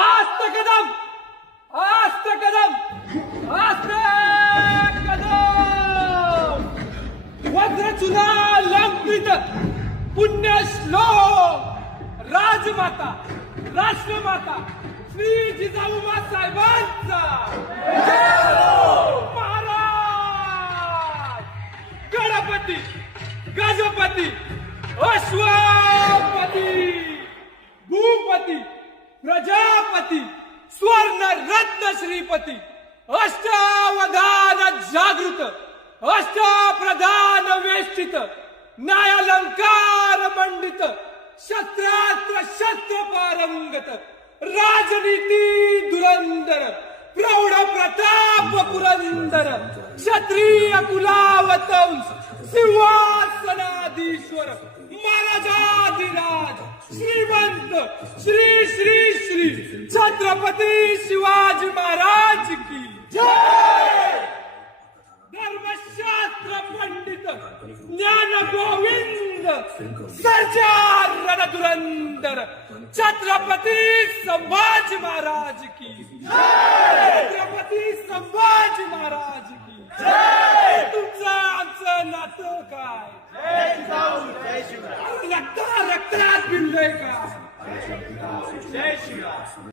आस्त कदम आस्त कदम आस्त कदम वज्रचुना लंकृत पुण्य श्लोक राजमाता राष्ट्रमाता श्री जिजाऊबा साहेबांचा महाराज गणपती गजपती अश्वपती भूपती प्रजापती स्वर्ण रत्न श्रीपती अष्टावधान जागृत अष्टप्रधान वेष्टित न्यायालंकार मंडित शस्त्रास्त्र शस्त्र पारंगत राजनीती धुरंधर प्रौढ प्रताप पुरंदर क्षत्रिय कुलावतंस सिंहासनाधीश्वर महाराजाधिराज श्रीमंत श्री श्री श्री छत्रपती शिवाजी महाराज की जय। धर्मशास्त्र पंडित ज्ञान गोविंद सर्जा रणधुरंदर छत्रपती संभाजी महाराज की जय। छत्रपती संभाजी महाराज की जय। तुमचं आमचं नातं काय रक्ता रक्तात भिनलंय का जय श्रीराम।